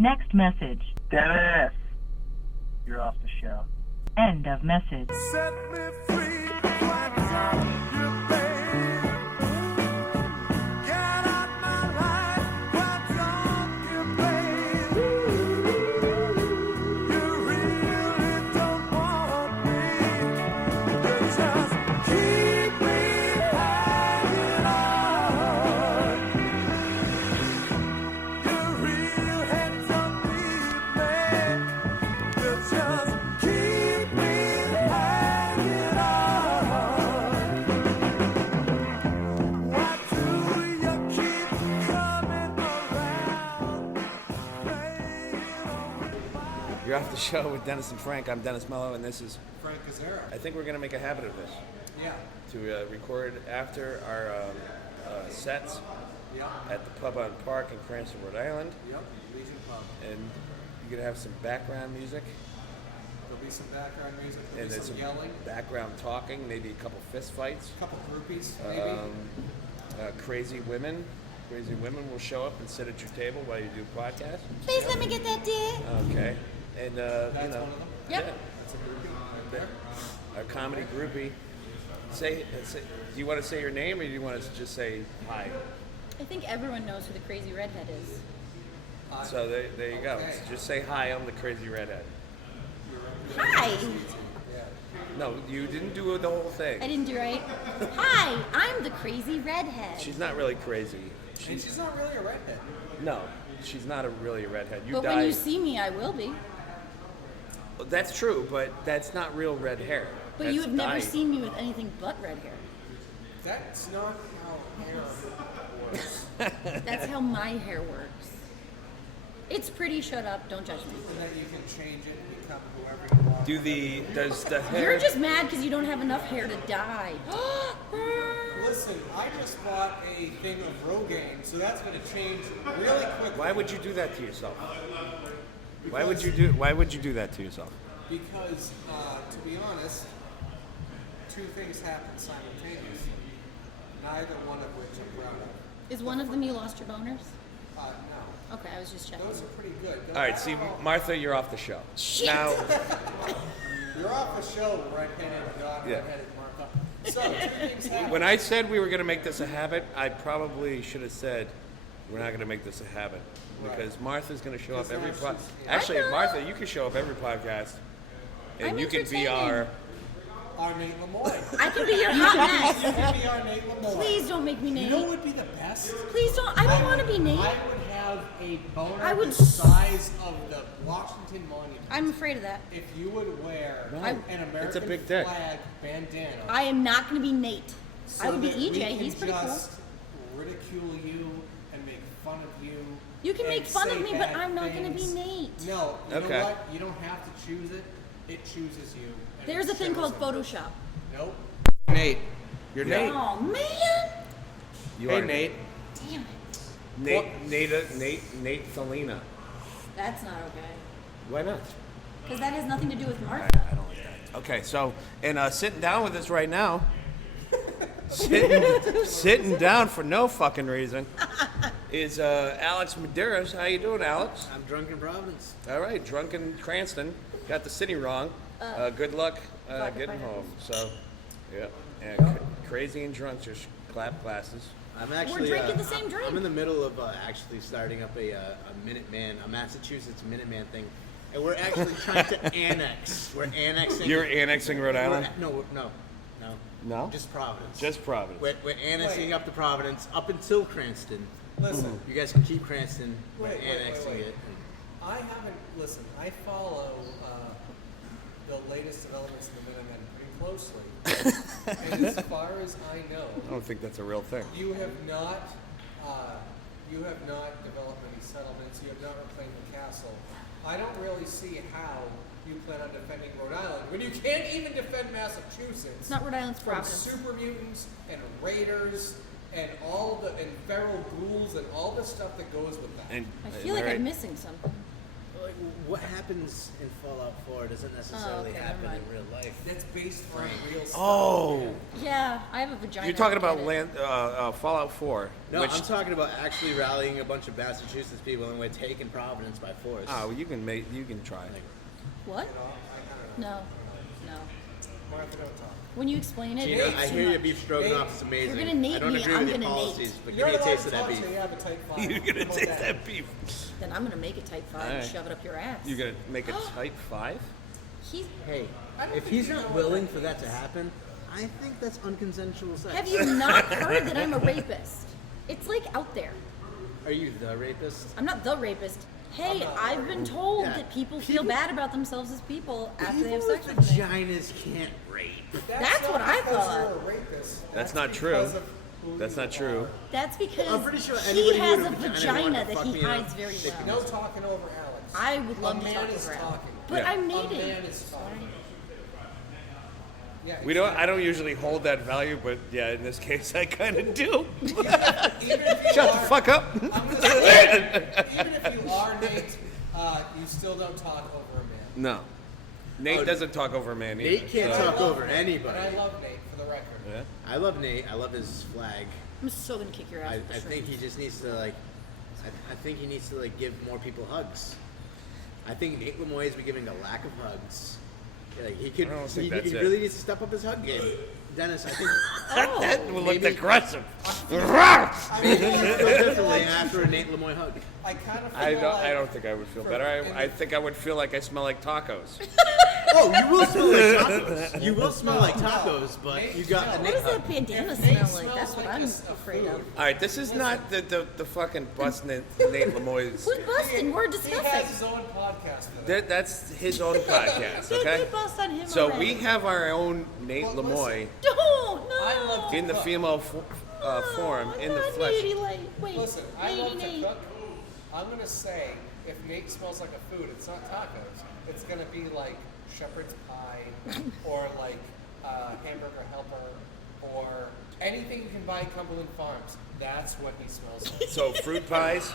Next message. Dennis, you're off the show. End of message. Set me free, what's on you, babe? Get out my life, what's on you, babe? You really don't want me, you just keep me hanging on. Your real head's on me, babe. You just keep me hanging on. Why do you keep coming around, playing with my You're off the show with Dennis and Frank. I'm Dennis Mello, and this is. Frank Gazzara. I think we're going to make a habit of this Yeah. to record after our sets Yep. at the pub on Park in Cranston, Rhode Island, Yep. Legion Pub. and you're going to have some background music There'll be some background music. There'll and be then some some yelling. background talking, maybe a couple fist fights. A couple groupies, maybe. Crazy women. Crazy women will show up and sit at your table while you do podcast. Please let me get that dick. Okay, and That's you know, one of them. Yep. yeah, That's a groupie right there. our comedy groupie. Say, do you want to say your name, or do you want to just say hi? I think everyone knows who the crazy redhead is. So there you go. Okay. Just say hi. I'm the crazy redhead. Hi. No, you didn't do the whole I thing. didn't do right. Hi, I'm the crazy redhead. She's not really crazy. And she's not really a redhead. No, she's not really a redhead. You But died. when you see me, I will be. That's true, but that's not real red hair. But That's you have never dyed. seen me with anything but red hair. That's not how hair works. That's how my hair works. It's pretty, shut up, don't judge me. And then you can change it and become whoever you want. Does the hair? You're just mad because you don't have enough hair to dye. Listen, I just bought a thing of Rogaine, so that's going to change really quickly. Why would you do that to yourself? Why would Because- you do that to yourself? Because, to be honest, two things happen simultaneously, neither one of which I'm proud of. Is one of them you lost your boners? No, Okay, I was just checking. those are pretty good. All right, see, Martha, you're off the show. Shit. Now, You're off the show, redheaded dog, Yeah. redheaded Martha. So, two things happen. when I said we were going to make this a habit, I probably should have said we're not going to make this a habit because Martha's going to show up Because every now podcast. she's- yeah. Actually, I know. Martha, you can show up every podcast, and I'm you can be entertaining. Our Nate Lemoyne. I can be your hot mess. You can be our Nate Lemoyne. Please don't make me You Nate. know what would be the best? Please don't. I don't want to be Nate. I would have a boner I would the size of the Washington Monument. I'm afraid of that. If you would wear No, an American it's a big dick. flag bandana. I am not going to be Nate. so I would be that we EJ. can He's pretty cool. just ridicule you and make fun of you. You can and make fun of say me, but bad I'm not going to be things. Nate. No, you Okay. know what? You don't have to choose it. It chooses you. and There's it a thing shows called it. Photoshop. Nope. Nate. You're Nate. Oh, man. you Hey, are Nate. Damn it. Nate Thelina. That's not okay. Why not? Because that has nothing to do with Martha. I don't like that. Okay, so sitting down with us right now, sitting down for no fucking reason, is Alex Medeiros. How you doing, Alex? I'm drunk in Providence. All right, drunk in Cranston. Got the city wrong. Good luck Vodka getting pineapples. home. So, yeah, crazy and drunk just clap glasses. I'm actually drinking the same drink. I'm in the middle of actually starting up a Minuteman, a Massachusetts Minuteman thing, and we're actually trying to annex. We're annexing. You're annexing Rhode Island? No. No? Just Providence. Just Providence. We're annexing up to Providence up until Cranston. Listen. You guys can keep Cranston. We're Wait. annexing it. I haven't, listen, I follow the latest developments in the Minutemen pretty closely. And as far as I know, I don't think that's a real thing. you have not developed any settlements, you have not reclaimed the castle. I don't really see how you plan on defending Rhode Island when you can't even defend Massachusetts. It's not Rhode Island's from Providence. super mutants and raiders and all the and feral ghouls and all the stuff that goes with that. And I feel like all right. I'm missing something. like, what happens in Fallout 4 doesn't necessarily okay, happen never in real life. That's based on real stuff. Oh, Yeah, I have a vagina. you're talking I about get it. Fallout 4. No, which, I'm talking about actually rallying a bunch of Massachusetts people and we're taking Providence by force. Oh, well, you can try. What? No. Martha, don't talk. When you explain it, Gina, it's I too hear your much. beef stroganoff is amazing. You're gonna Nate I don't me, agree I'm with your gonna Nate. policies, but You're give me a allowed taste to of that talk beef. till you have a type 5. You're gonna Come on taste back. that beef. Then I'm gonna make a type 5 and Alright. shove it up your ass. You're gonna make a type 5? He's, Hey, I don't if think he's you not know willing what for that that to happen, I think that's unconsensual sex. have you not heard that I'm a rapist? It's like out there. Are you the rapist? I'm not the rapist. Hey, I've been told Yeah. that people feel People- bad about themselves as people after they have People sex with with me. vaginas can't rape. That's not what I because thought. You're a rapist. That's That's not true. because of who That's you not true. are. That's because I'm pretty sure he anybody has with a a vagina vagina wanted to that fuck he me up. hides very They can well. No talking over Alex. I would love A to man talk is over Alex. talking. But Yeah. I'm A Nate. man is talking. Yeah, We don't. I don't usually hold that value, but yeah, in this case, I kind of do. Even if you Shut the are- fuck up. I'm gonna say, even if you are Nate, you still don't talk over a man. No, Nate Oh, doesn't talk over a man either. Nate can't so- talk over And I anybody. love Nate, for the record. Yeah. I love Nate. I love his flag. I'm so gonna kick your ass. I with the think he shrooms. just needs to like. I think he needs to like give more people hugs. I think Nate Lemoy is giving a lack of hugs. Like he could. I don't think He that's it. really needs to step up his hug game. Dennis, I think That will look Maybe- aggressive. maybe you feel differently after a Nate Lemoy hug. I kind of feel I like don't think I would feel better. I think I would feel like I smell like tacos. Oh, you will smell like tacos. You will smell like tacos, but you got the What Nate does hug. that bandana If smell Nate like? smells That's what like I'm a afraid of. All right, this is not the fucking bust Nate Lemoy's. Who's busting? We're he has discussing. his own podcast for that. That's his own podcast, Did okay? we bust on him So already? we have our own Nate Well, Lemoy Don't no. I love to in the cook. female form, in the flesh. Lady, wait, Listen, I Lady love to Nate. cook. I'm gonna say if Nate smells like a food, it's not tacos. It's gonna be like shepherd's pie, or like hamburger helper, or anything you can buy in Cumberland Farms. That's what he smells like. So fruit pies,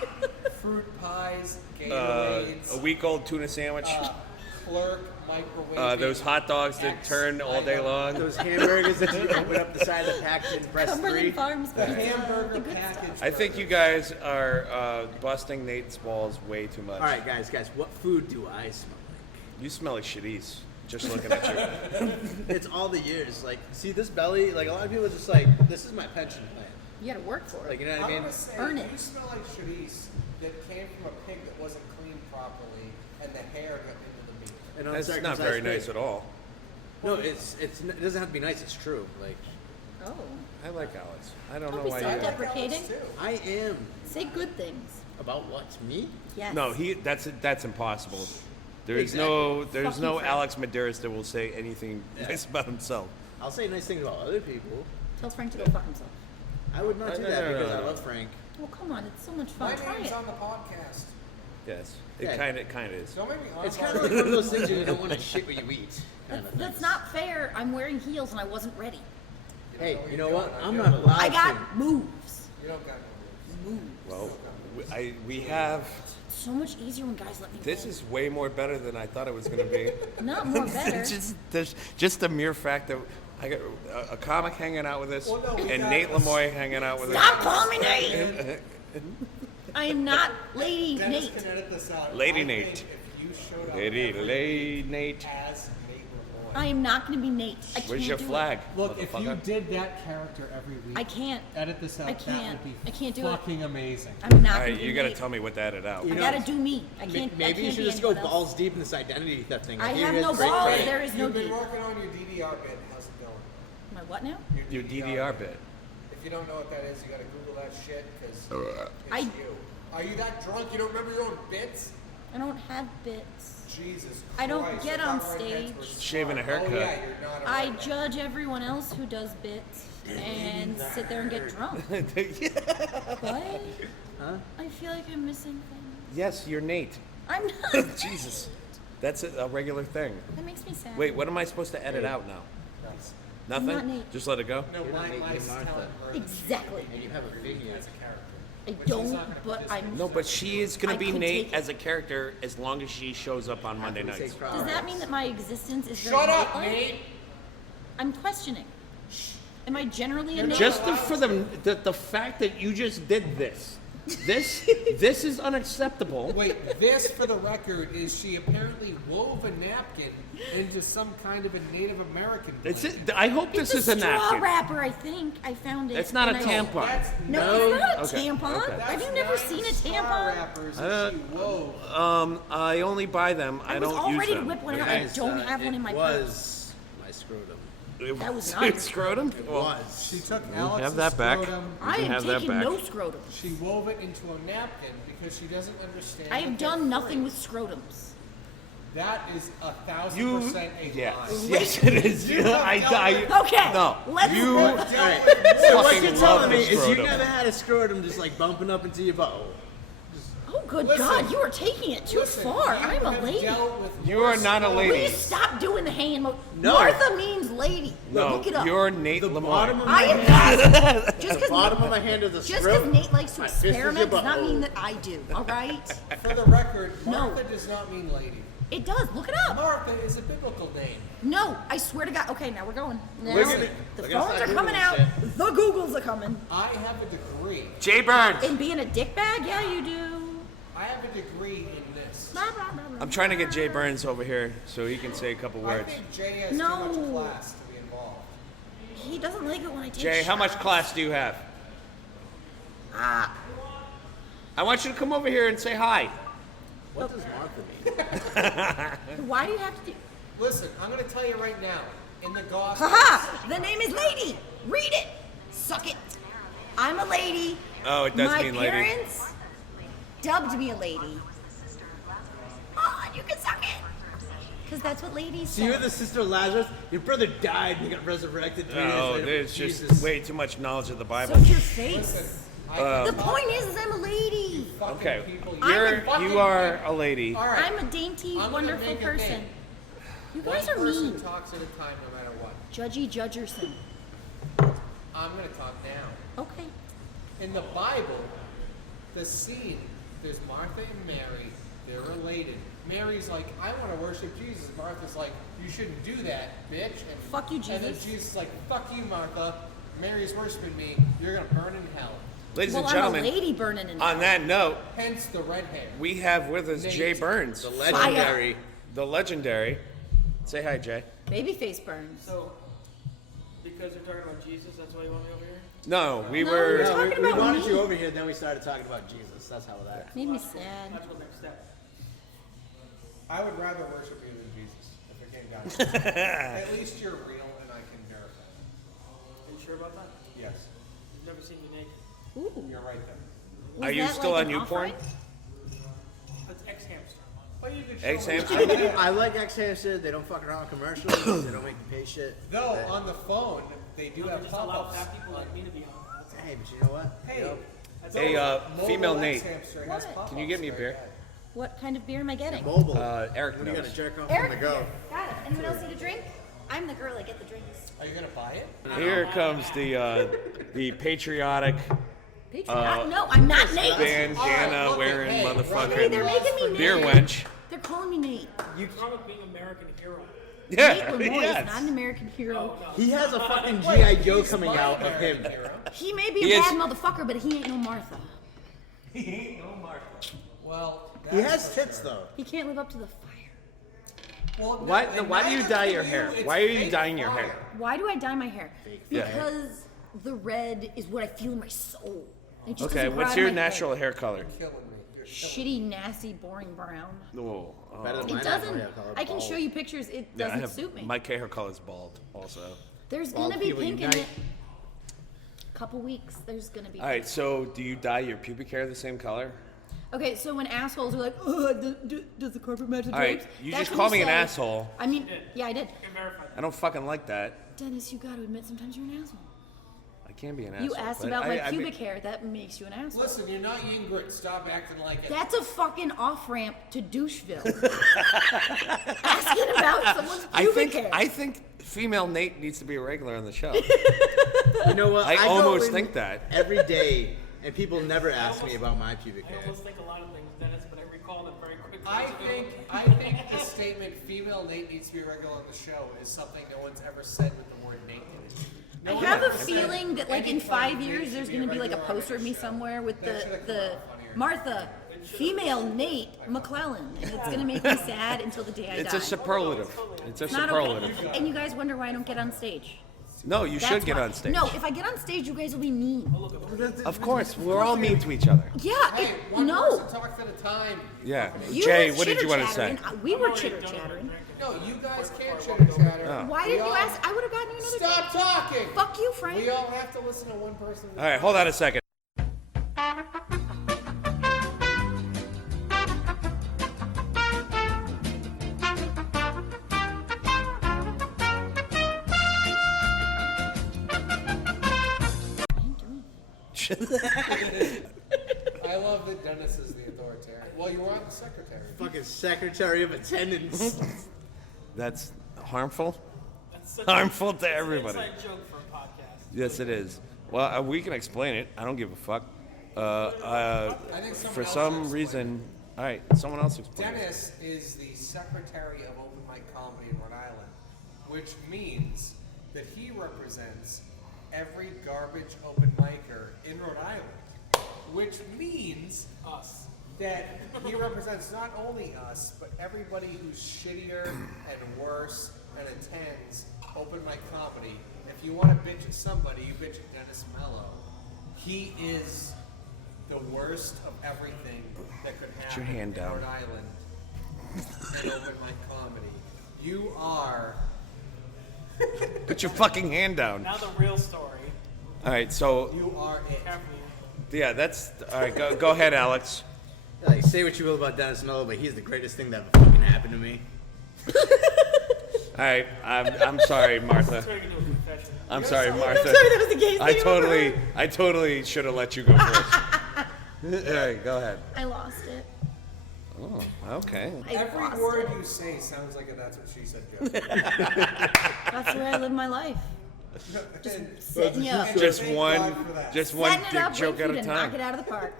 Fruit pies, a Gatorades, week-old tuna sandwich, Clerk, microwave. those hot dogs that turn all day long. Those hamburgers that you open up the side of the package and press 3. Cumberland Farms. the pizza, hamburger the good package. stuff. I think you guys are busting Nate's balls way too much. All right, guys, what food do I smell You smell like shitties. Just looking at you. like? It's all the years. Like, see this belly? Like, a lot of people are just like, this is my pension plan. You gotta work for it. Like, you know what I'm I mean? gonna say Earn it. you smell like charisse that came from a pig that wasn't cleaned properly, and the hair got into the meat. And That's not uncircumcised very pig. nice at all. No, it doesn't have to be nice. It's true. Like, Oh. I like Alex. I don't Don't know be why so you. deprecating. Alex, too. I am Say good things. about what me? Yes. No, that's impossible. There's Exactly. there's Fuck no you, Frank. Alex Medeiros that will say anything Yeah. nice about himself. I'll say nice things about other people. Tell Frank to go fuck himself. I would not do No, that no, no, because no, I no. love Frank. Well, come on, it's so much My fun. Try name's it. on the podcast. Yes, Yeah. it kind of is. Don't make me on It's kind of like one of those things you don't want to shit what you eat. Kind of That's things. not fair. I'm wearing heels and I wasn't ready. Hey, you know what? I I'm do. not allowed I to. got moves. You don't got no rules. Well, we have. It's so much easier when guys let me This go. is way more better than I thought it was going to be. Not more better. just the mere fact that I got a comic hanging out with us Well, no, we and got Nate this. Lemoy hanging out with us. Stop calling me Nate! I am not Lady Dennis Nate. can edit this out. Lady I Nate. think If you showed up Lady every week Nate. as Nate Lemoy. I am not going to be Nate. I can't Where's your do flag? Look, if you motherfucker? did that character every week, I can't. edit this out, I that can't. would be I can't do it. fucking amazing. I'm not All going right, to be you got to Nate. tell me what to edit out. I know, gotta do me. I can't. I Maybe can't you should be just go anyone else. balls deep in this identity theft thing. I hear have he no has great balls. credit. There is no You've been deep. working on your DDR bit. How's it going? My what now? Your DDR bit. If you don't know what that is, you gotta Google that shit because it's I- you. Are you that drunk you don't remember your own bits? I don't have bits. Jesus I don't Christ, get I on thought redheads stage. were smart. Shaving a haircut. Oh yeah, you're not a I redhead. judge everyone else who does bits and sit there and get drunk. What? Huh? I feel like I'm missing things. Yes, you're Nate. I'm not. Jesus, that's a regular thing. That makes me sad. Wait, what am I supposed to edit out now? Nothing. not Nate. Just let it go. No, You're not my Nate, you're talent Martha. version Exactly. And you have a figure. as a character. I But she's don't, not gonna but participate. I'm. No, but she is going I to be could Nate take it. as a character as long as she shows up on Monday After we nights. say Does progress. that mean that my existence is Shut very up, Nate-like? Nate. I'm questioning. Am I generally a Nate? Just for the fact that you just did this. This is unacceptable. Wait, this, for the record, is she apparently wove a napkin into some kind of a Native American It's blanket. I hope this It's is a a straw napkin. wrapper, I think. I found it. It's not a and tampon. That's No, it's not a Okay, tampon. okay. Have you never seen a straw tampon? wrappers that she wove. I only buy them. I I was don't all use ready to them. whip one out. Okay? I don't have one in my It purse. was my scrotum. That was not your scrotum. It Well, was. She took We'll Alex's have that back. scrotum. I can am have that taking back. no scrotum. She wove it into a napkin because she doesn't understand. I have that they're done nothing free. with scrotums. That is 1,000% a yes, lie. yes, it is. I Okay, no, let's you go. Alright, so what fucking you're love telling me the is you scrotum. never had a scrotum just like bumping up into your butthole. Oh, good Listen. God, you are taking it too Listen, far. you I'm a have lady. dealt with You are worse not a lady. Please stop doing the hand motion. No. Martha means lady. No, Look it up. you're Nate The bottom Lemoyne. of my I am hand, not. Just the bottom of because my hand is the just scrotum. Nate likes to My fist is your experiment does not butthole. mean that I do. All right? For the record, No. Martha does not mean lady. It does. Look it up. Martha is a biblical name. No, I swear to God. Okay, now we're going. Now, We're gonna- the we're gonna phones start are coming Googling out. shit. The Googles are coming. I have a degree. Jay Burns. In being a dick bag? Yeah, you do. I have a degree in this. Blah, blah, blah, blah. I'm trying to get Jay Burns over here so he can say a couple I words. think Jay has No. too much class to be involved. He doesn't like it when I take Jay, how much shots. class do you have? I want you to come over here and say hi. What does Martha mean? Why do you have to do... Listen, I'm going to tell you right now. In the gospel, Haha! The name is Lady. Read it. Suck it. I'm a lady. Oh, it does My mean lady. parents dubbed me a lady. Oh, you can suck it. Because that's what ladies So say. you're the sister of Lazarus. Your brother died and he got resurrected 3 days Oh, later. there's just Jesus. way too much knowledge of the Bible. Suck your face. I The point is I'm a lady. fucking Okay, people, you are a lady. All right. I'm a dainty, I'm gonna wonderful make a person. thing. You One guys are person mean. talks at a time, no matter what. Judgy Judgerson. I'm going to talk now. Okay. In the Bible, the scene, there's Martha and Mary. They're related. Mary's like, I want to worship Jesus. Martha's like, you shouldn't do that, bitch. And Fuck you, And then Jesus. Jesus is like, fuck you, Martha. Mary's worshiping me. You're going to burn in hell. Ladies Well, and I'm a gentlemen, lady burning in on that note, Hence the red hair. we have with us Nate. Jay Burns, The legendary. the legendary. Say hi, Jay. Babyface burns. So, because you're talking about Jesus, that's why you want me over here? No, we No, were. we're No, talking we about wanted me. you over here, then we started talking about Jesus. That's how that. Made me sad. Logical next step. I would rather worship you than Jesus, if it came down to it. At least you're real and I can verify it. Are you sure about that? Yes, You've never seen me naked. Ooh. you're right there. Was Are you that still like on an YouPorn? offering? That's ex-hamster. Well, you could show Eggs, me. ham, I like X-Hamster. They don't fuck around with commercials. They don't make you pay shit. Though, on the phone, they do No, have they just allow pop-ups. fat people like me to be on. That's Hey, but you know what? Hey, You know, Hey, mobile female Nate. X-Hamster has What? pop-ups Can you get me a very beer? good. What kind of beer am I getting? mobile. Eric when you knows. gotta jerk off Eric on the go. here. Got it. Anyone else need a drink? I'm the girl. I get the drinks. Are you gonna buy it? Here comes the patriotic No, I'm not Nate. bandana look, wearing hey, Hey, motherfucking they're making me beer Nate. wench. They're calling me Nate. What's wrong with being American hero? Nate Yeah, Lemoyne is yes. not an American hero. He has a fucking G.I. Joe He's coming my out of him. American hero. He may be He a is- bad motherfucker, but he ain't no Martha. He ain't no Martha. Well, He that's has for tits sure. though. He can't live up to the fire. Well, no, Why? and Why do you neither dye can your hair? It's Why are you fake dyeing your fire. hair? Why do I dye my hair? Yeah. Because the red is what I feel in my soul. It just Okay, doesn't what's grow your out of my head. natural hair color? Killing me. You're killing me. Shitty, nasty, boring brown. No. Better than It my doesn't. natural hair color, I can bald. show you pictures. It Yeah, I doesn't have. suit me. My hair color is bald, also. There's Bald gonna be people pink in unite. it. Couple weeks. There's gonna be. All right. So, do you dye your pubic hair the same color? Okay, so when assholes are like, "Oh, does the carpet match the All right, drapes?" you that's just when called me an say- asshole. I mean, yeah, I did. You can verify that. I don't fucking like that. Dennis, you gotta admit sometimes you're an asshole. I can be an asshole. You asked but about my I mean- pubic hair. That makes you an asshole. Listen, you're not Ingrid. Stop acting like it. That's a fucking off ramp to doucheville. Asking about someone's pubic hair. I think female Nate needs to be a regular on the show. You know what? I go almost in think that. every day, And people never ask me about my pubic I hair. almost think a lot of things, Dennis, but I recall them very quickly. I think the statement "female Nate needs to be regular on the show" is something no one's ever said with the word Nate in it. I have a feeling that like in 5 years there's gonna be like a poster of me somewhere with the Martha, female Nate McClellan, and it's gonna make me sad until the day I It's die. a superlative. It's a It's not superlative. okay. And you guys wonder why I don't get on stage. No, you That's should get why. on stage. No, if I get on stage, you guys will be mean. Of course, we're all mean to each other. Yeah, Hey, one no. person talks at a time. Yeah. You Jay, were what did you want to say? chitter-chattering. We were chitter-chattering. No, you guys can't chitter chatter. Oh. Why didn't you ask? I would have gotten you another. Stop talking. Fuck you, Frank. We all have to listen to one person. All right, hold on a second. I love that Dennis is the authoritarian. Well, you are the secretary. Fucking secretary of attendance. That's harmful. That's such Harmful to It's an everybody. inside joke for a podcast. Yes, it is. Well, we can explain it. I don't give a fuck. I think someone For else some should explain reason, all right, someone else explain it. Dennis is the secretary of Open Mic Comedy in Rhode Island, which means that he represents every garbage open micer in Rhode Island, which means Us. that he represents not only us, but everybody who's shittier and worse and attends open mic comedy. If you want to bitch at somebody, you bitch at Dennis Mello. He is the worst of everything that could happen your hand in down. Rhode Island and open mic comedy. You are. Put your fucking hand down. Now the real story. All right, so You are it. Careful. yeah, that's all right. Go ahead, Alex. Like, say what you will about Dennis Mello, but he's the greatest thing that ever fucking happened to me. All right, I'm sorry, Martha. So we can do a confession. I'm sorry, Martha. that was the gayest thing I totally should have let you go first. All right, go ahead. I lost it. Oh, okay. I Every lost word it. you say sounds like a "that's what she said" joke. That's the way I live my life. Setting you up. Just Thank one, God for that. just one Setting it dick up, joke wait at for a you to knock it time. out of the park.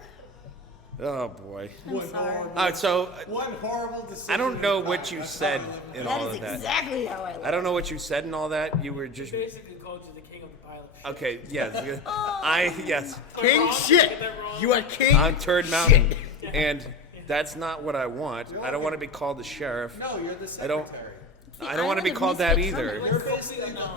Oh boy. I'm sorry. All right, so One horrible decision. I don't know in what life. you That's said how I live my in life. all That of is that. exactly how I live. I don't know what you said and all that. You were just Basically called you the king of the pile of shit. okay. Yes, yes. King shit! You are king I'm Turd Mountain, shit. and that's not what I want. I don't want to be called the sheriff. No, you're the I don't- secretary. I don't want to be called that either.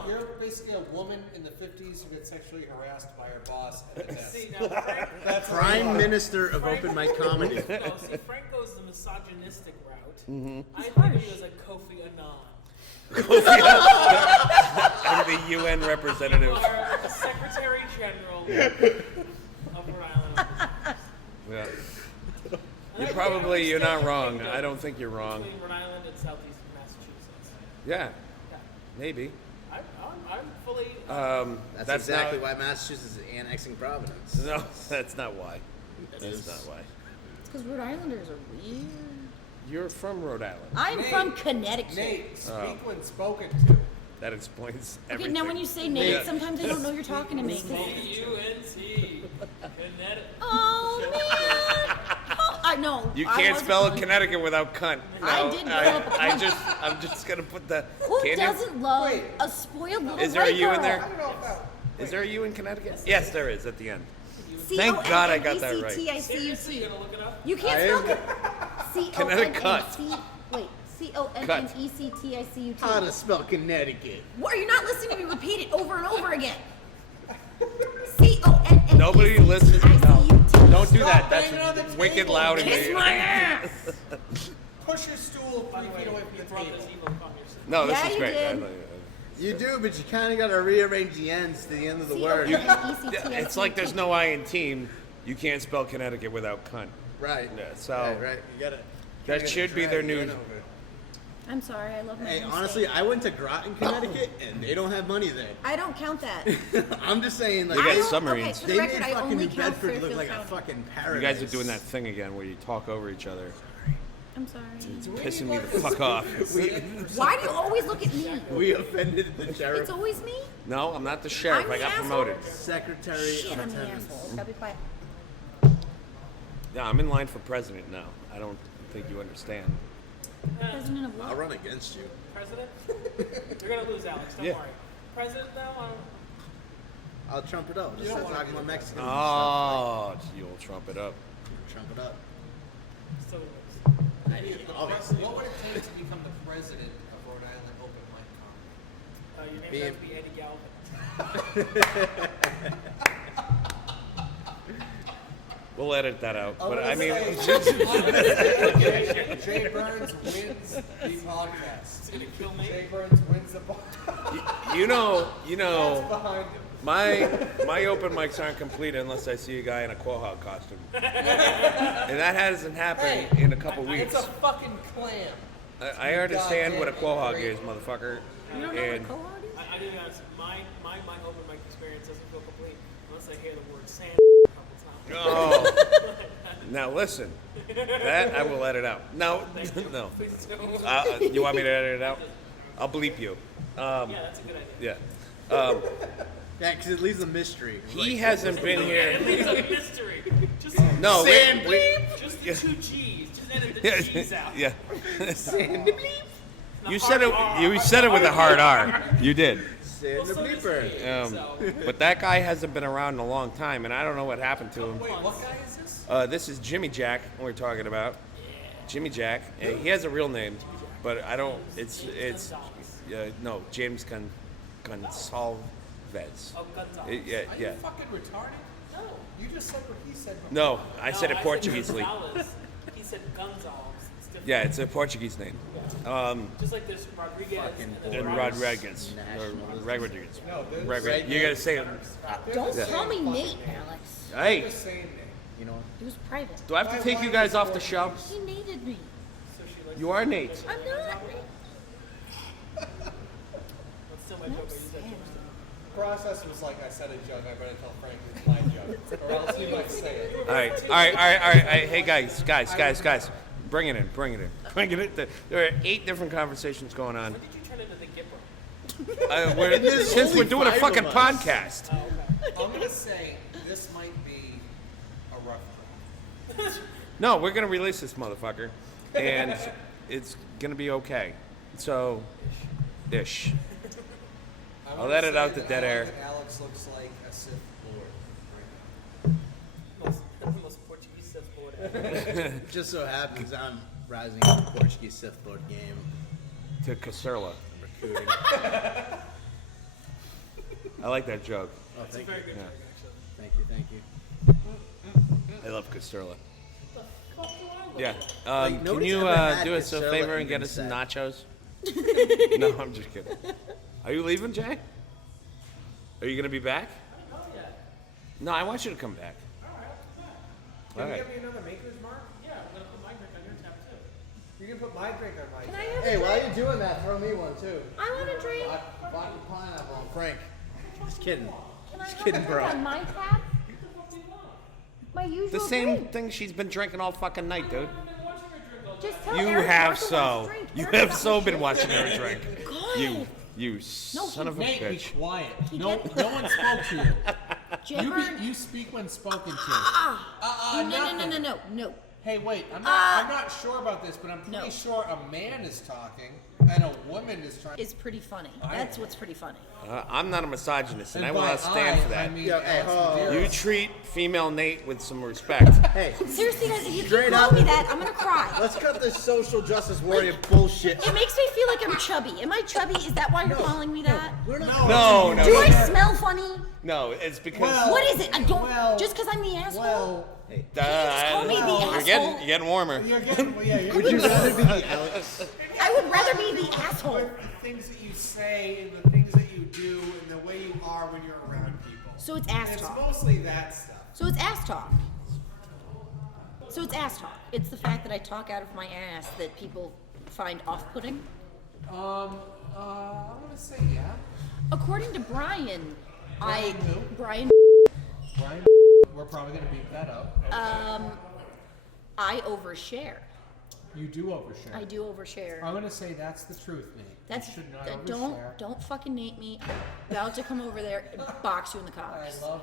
You're basically a woman in the 50s who gets sexually harassed by her boss at the desk. See, now Frank, That's what Prime you are. Minister of open mic comedy. no, see, Frank goes the misogynistic route. Mm-hmm. I think of you as like Kofi Annan. I'm the UN representative. You are the Secretary General of Rhode Island. Yeah. And I You're not understand wrong. kingdom I don't think you're wrong. Between Rhode Island and Southeast Massachusetts. Yeah, Yeah. maybe. I'm fully. That's, That's exactly not- why Massachusetts is annexing Providence. No, that's not why. It That's is. not why. It's because Rhode Islanders are weird. You're from Rhode Island. I'm Nate, from Connecticut. Nate, speak Oh. when spoken to. That explains Okay, everything. now when you say Nate, Yeah. sometimes I don't know you're talking to me. C-U-N-T. Connecticut. Oh man! Oh, I know. You I can't wasn't spell going- Connecticut without cunt. I No, did grow up a cunt. I'm just gonna put the. Who can you- doesn't love Wait. a spoiled little Is there a white U in girl? there? I don't know if that. Is there a U in Connecticut? Yes, there is at the end. C-O-N-N-E-C-T-I-C-U-T. Thank God I got that right. You gonna look it up? You can't spell C-O-N-N-C. Wait, C-O-N-N-E-C-T-I-C-U-T. How to spell Connecticut? What, are you not listening to me repeat it over and over again? C-O-N-N-E-C-T-I-C-U-T. Nobody listens. No, don't do that. Stop banging on the That's wicked table. loud in Kiss the my ass! Push your stool By 3 the way, feet away you from the brought table. this evil upon yourself. No, this Yeah, is you great. did. You do, but you kind of got to rearrange the ends to the end of the word. C-O-N-N-E-C-T-I-C-U-T. It's like there's no I in team. You can't spell Connecticut without cunt. Right. Yeah, so right. You gotta. that should be their new. I'm sorry, I love my Hey, home honestly, state. I went to Groton, Connecticut, and they don't have money there. I don't count that. I'm just saying, like, They got Okay, submarines. for the they record, made I fucking only New count Bedford look Fairfield like a County. fucking You paradise. guys are doing that thing again where you talk over each other. I'm sorry. It's pissing me the fuck off. Why do you always look at me? We offended the sheriff. It's always me? No, I'm not the sheriff. I'm I the got asshole. promoted. Secretary Shit, of I'm the attendance. asshole. Gotta be quiet. Yeah, I'm in line for president now. I don't think you understand. President of I'll what? run against you. President? You're gonna lose, Alex. Don't Yeah. worry. President, though. I'll trump it up. Just start talking about Mexicans. Oh, you'll trump it up. Trump it up. Still lose. Obviously. What would it take to become the president of Rhode Island Open Mic Con? Your name Being- has to be Andy Galvin. We'll edit that out. But I mean, Jay Burns wins the podcast. It's gonna kill me. Jay Burns wins the podcast. you know, Behind him. my open mics aren't complete unless I see a guy in a quahog costume, and that hasn't happened in a couple weeks. It's a fucking clam. I understand what a quahog is, motherfucker. You don't know And what co-op is? I do honest. My open mic experience doesn't feel complete unless I hear the word sand a couple times. oh, now listen, that I will edit out. No, no. Please do. You want me to edit it out? I'll bleep you. Yeah, that's a good idea. Yeah. Yeah, because it leaves a mystery. He hasn't been It here. leaves a mystery. Just, No, Sand just the two G's. Just edit the G's out. yeah. Sand You said it. You said it with a hard R. You did. Sand the So does bleeper. he, so. But that guy hasn't been around in a long time, and I don't know what happened to him. Wait, what guy is this? This is Jimmy Jack. We're talking about Jimmy Jack. He has a real name, but I don't. It's no James Gonsalves. Oh, Gonzalez. Yeah, Are yeah. you fucking retarded? No. You just said what he said before. No, I said it No, Portuguesely. Gonzalez. He said Gonzalez. It's different. Yeah, it's a Portuguese name. Just like there's Rodriguez and And then Rodriguez. Nationalism. Rodriguez. No, this Rodriguez. You gotta say it. Don't Yeah. call me Nate, Alex. Hey, the same name. You know what? It was private. do I have to take you guys off the show? He nated me. so she likes You are Nate. I'm not. Let's still my joke. I use that joke. The process was like, I said a joke, I better tell Frank it's my joke. Or else he might say it. All right. Hey guys. Bring it in. There are 8 different conversations going on. When did you turn into the Gipper? Since we're doing a five fucking of us. podcast. I'm going to say this might be a rough draft. No, we're gonna release this motherfucker, and it's gonna be okay. So, ish. I'll edit out the dead air. Alex looks like a Sith Lord. Most Portuguese Sith Lord ever. Just so happens I'm rising in the Portuguese Sith Lord game. To Caserla. Recruiting. I like that joke. Oh, thank you. Very good Yeah. joke, actually. Thank you. I love Caserla. Fuck do I look Yeah. like? Can nobody's you ever had do us a Caserla favor and even get us some said. nachos? No, I'm just kidding. Are you leaving, Jay? Are you gonna be back? Oh, yeah. No, I want you to come back. Can All you right. give me another Maker's Mark? Yeah, I'm going to put my drink on your tab, too. You can put my drink on my Can I tab. have Hey, a while drink? you're doing that, throw me one too. I want a drink. Vodka pineapple on Frank. Just kidding. Can I Just have kidding, a drink bro. on my tab? My usual The same drink. thing she's been drinking all fucking night, dude. Just tell You Eric have Martha wants so. a drink. You Eric have got so my been shit. watching her drink. God. You son of a Nate, be bitch. quiet. He No, get- no one spoke to you. Jay Burns- You speak when spoken to. No. Hey, wait. I'm not sure about this, but I'm pretty No. sure a man is talking and a woman is trying. Is pretty funny. I That's know. what's pretty funny. I'm not a misogynist, and I will by not stand for I that. mean Yo, hey, Alex hold on. Medeiros. You treat female Nate with some respect. Hey, Seriously, guys, if you Straight keep calling up. me that, I'm gonna cry. let's cut this social justice warrior bullshit. It makes me feel like I'm chubby. Am I chubby? Is that why you're calling me that? We're not. No, Do I smell funny? no. It's because Well- What is it? I don't. Well- just because I'm the asshole? Well, call me the you're getting warmer. you're getting. Well, yeah, you're Would you rather be Alex? I would rather be the asshole. The things that you say and the things that you do and the way you are when you're around people. So it's ass It's talk. mostly that stuff. So it's ass talk. It's the fact that I talk out of my ass that people find off-putting. I'm gonna say yeah. According to Brian, Brian who? Brian, Brian, we're probably gonna beat that up. I overshare. You do overshare. I do overshare. I'm gonna say that's the truth, Nate. That's you should not don't fucking Nate me. I'm about to come over there and box you in the I cocks. love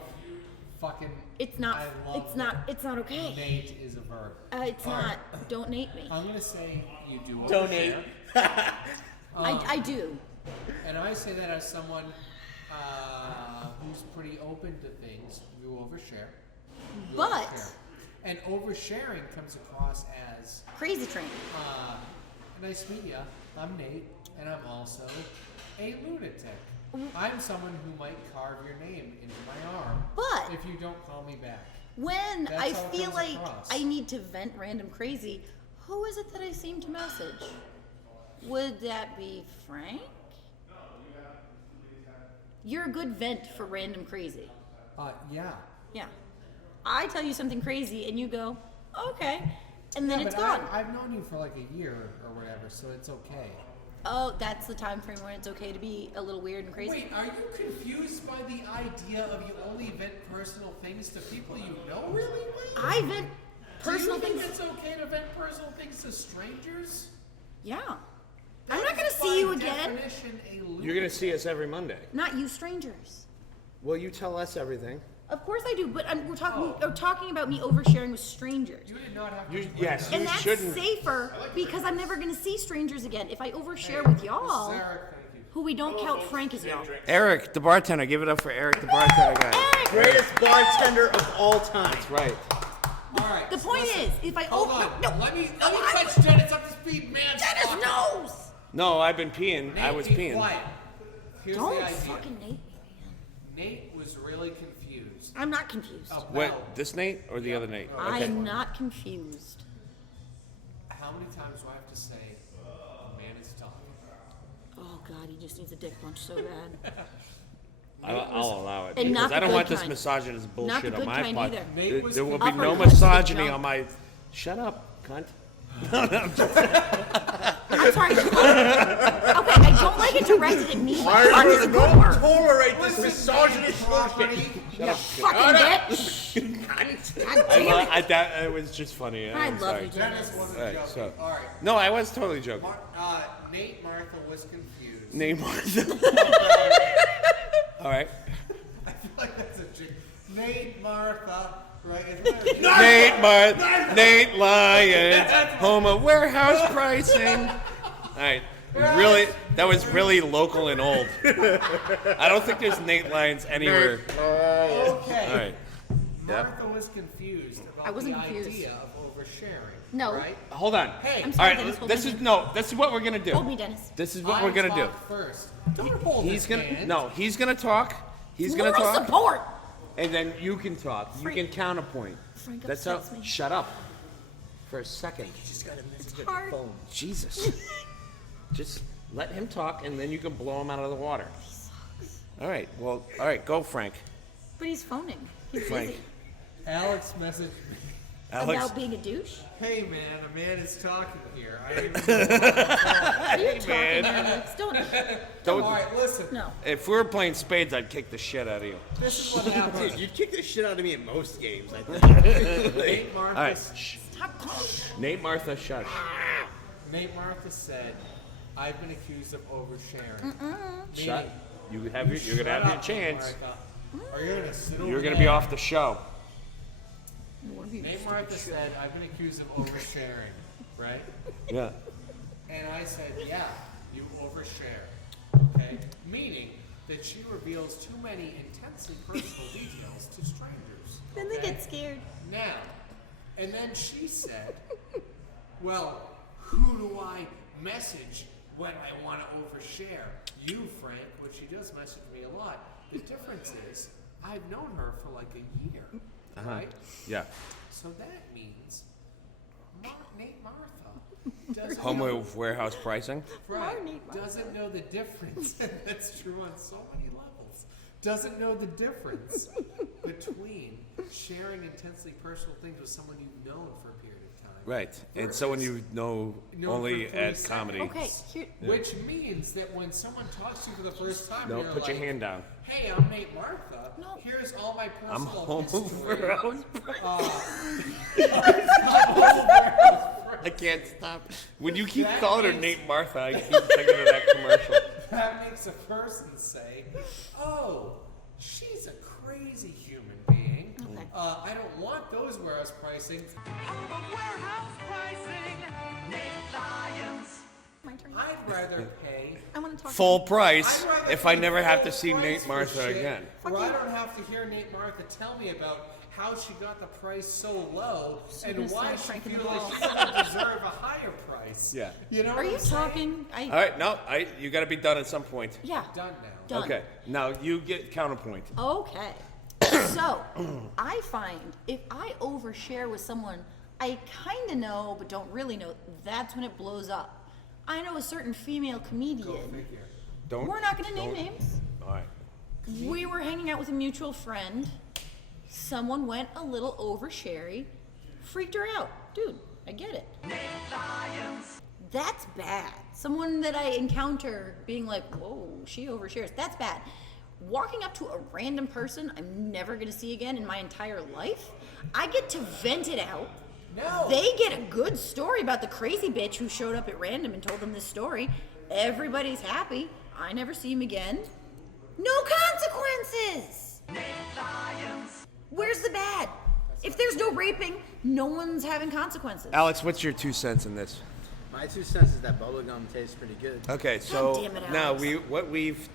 fucking. It's not. I love It's not. It's not okay. Nate is a verb. It's All not. right. Don't Nate me. I'm gonna say you do. Donate. overshare. I do. And I say that as someone who's pretty open to things. You overshare. You But overshare. And oversharing comes across as crazy train. nice to meet ya. I'm Nate, and I'm also a lunatic. I'm someone who might carve your name into my arm But if you don't call me back. when That's I how it feel comes like across. I need to vent random crazy, who is it that I seem to message? Would that be Frank? You're a good vent for random crazy. Yeah. Yeah. I tell you something crazy and you go, okay. And then Yeah, it's but gone. I've known you for like a year or whatever, so it's okay. Oh, that's the time frame when it's okay to be a little weird and crazy. Wait, are you confused by the idea of you only vent personal things to people you know really well? I vent personal Do you things. think it's okay to vent personal things to strangers? Yeah. That I'm not is going to see by you again. definition a You're gonna see us every Monday. Not you strangers. Well, you tell us everything. Of course I do, but we're talking about me oversharing with strangers. You did not have to. Yes, And you that's shouldn't. safer because I'm never going to see strangers again. If I overshare with y'all, Sarah, thank you. who we don't count Frank as y'all. Eric, the bartender. Give it up for Eric, the bartender guy. Greatest bartender of all time. That's right. All right. The point is, if I Hold on. no, Let me I- touch Dennis up to speed, man. Dennis knows. No, I've been peeing. Nate, I was be peeing. quiet. Here's Don't the idea. fucking Nate me, man. Nate was really confused. I'm not confused. About What? This Nate or the other Nate? I Okay. am not confused. How many times do I have to say, a man is talking? Oh God, he just needs a dick punch so bad. I'll allow it And not because I the don't good want this kind. misogynist Not bullshit the on good my kind part. either. Nate There, was there will be Upper no crust misogyny jump. on my. Shut up, cunt. I'm sorry. Okay, I don't like it directed at me. But cunt is a good word. Tolerate this misogynist bullshit. You fucking bitch. God damn it. It was just funny. I I'm love sorry. you, Dennis Dennis. wasn't Right, joking. so- All right. No, I was totally joking. Nate Martha was confused. Name Martha. All right. I feel like that's a joke. Nate Martha, right? Isn't that Nate Martha. Nate Lyons. Home of warehouse pricing. All right. Really, that was really local and old. I don't think there's Nate Lyons anywhere. okay. All right. Martha was confused about I wasn't the confused. idea of oversharing. No. Right? Hold on. Hey. I'm All sorry, right. Dennis. Hold This me. is this is what we're gonna do. Hold me, Dennis. This is what I we're gonna do. talked first. Don't hold He's his gonna hand. no. He's gonna talk. He's gonna Moral talk, support. and then you can talk. You Frank- can counterpoint. Frank That's how. upsets me. Shut up. For a second. Just got a message on hard. your phone. Jesus. Just let him talk, and then you can blow him out of the water. All right. Well. All right. Go, Frank. But he's phoning. He's Frank. busy. Alex messaged me. Alex. About being a douche? Hey man, a man is talking here. I didn't even know. Are you talking, man. Alex? Don't. Don't- All right, listen. No. If we were playing spades, I'd kick the shit out of you. This is what happened. Dude, you'd kick the shit out of me in most games, I think. Nate Martha, All right. Shh. Stop. Nate Martha, shush. Nate Martha said, "I've been accused of oversharing." Shut. You're gonna have your chance. Martha, or you're gonna sit over You're gonna there. be off the show. Nate Martha said, "I've been accused of oversharing," right? Yeah. And I said, "Yeah, you overshare." Okay, meaning that she reveals too many intensely personal details to strangers. Then they okay? get scared. Now, and then she said, "Well, who do I message when I want to overshare? You, Frank," which she does message me a lot. The difference is, I've known her for like a year, right? Yeah. So that means Nate Martha doesn't Home know, of warehouse pricing. right, Nate Martha. doesn't know the difference. And that's true on so many levels. Doesn't know the difference between sharing intensely personal things with someone you've known for a period of time. Right. And someone you know No, only for 40 at comedy. Okay, here. Which means that when someone talks to you for the first time, No, you're put your like, hand down. "Hey, I'm Nate Martha. No. Here's all my personal I'm home history." of warehouse I can't stop. When you keep That calling her means- Nate Martha, I keep thinking of that commercial. That makes a person say, "Oh, she's a crazy human being. I don't want those warehouse pricing. My turn. I'd rather pay I want to talk. Full price I'd rather if I pay never have to full see price Nate for Martha shit again. Where I don't have to hear Nate Martha tell me about how she got the price so low and gonna why start she cranking the feels like ball. she doesn't deserve a higher price. Yeah. You know Are what you I'm saying? talking? All right, no, you got to be done at some point. Yeah. Done now. Done. Okay, now you get counterpoint. Okay. So, I find if I overshare with someone I kind of know but don't really know, that's when it blows up. I know a certain female comedian. Don't. We're not going to name don't- names. All right. We were hanging out with a mutual friend. Someone went a little oversharey, freaked her out. Dude, I get it. That's bad. Someone that I encounter being like, whoa, she overshares. That's bad. Walking up to a random person I'm never gonna see again in my entire life, I get to vent it out. No. They get a good story about the crazy bitch who showed up at random and told them this story. Everybody's happy. I never see him again. No consequences! Where's the bad? If there's no raping, no one's having consequences. Alex, what's your 2 cents in this? My 2 cents is that bubblegum tastes pretty good. Okay, so damn it, now Alex. what we've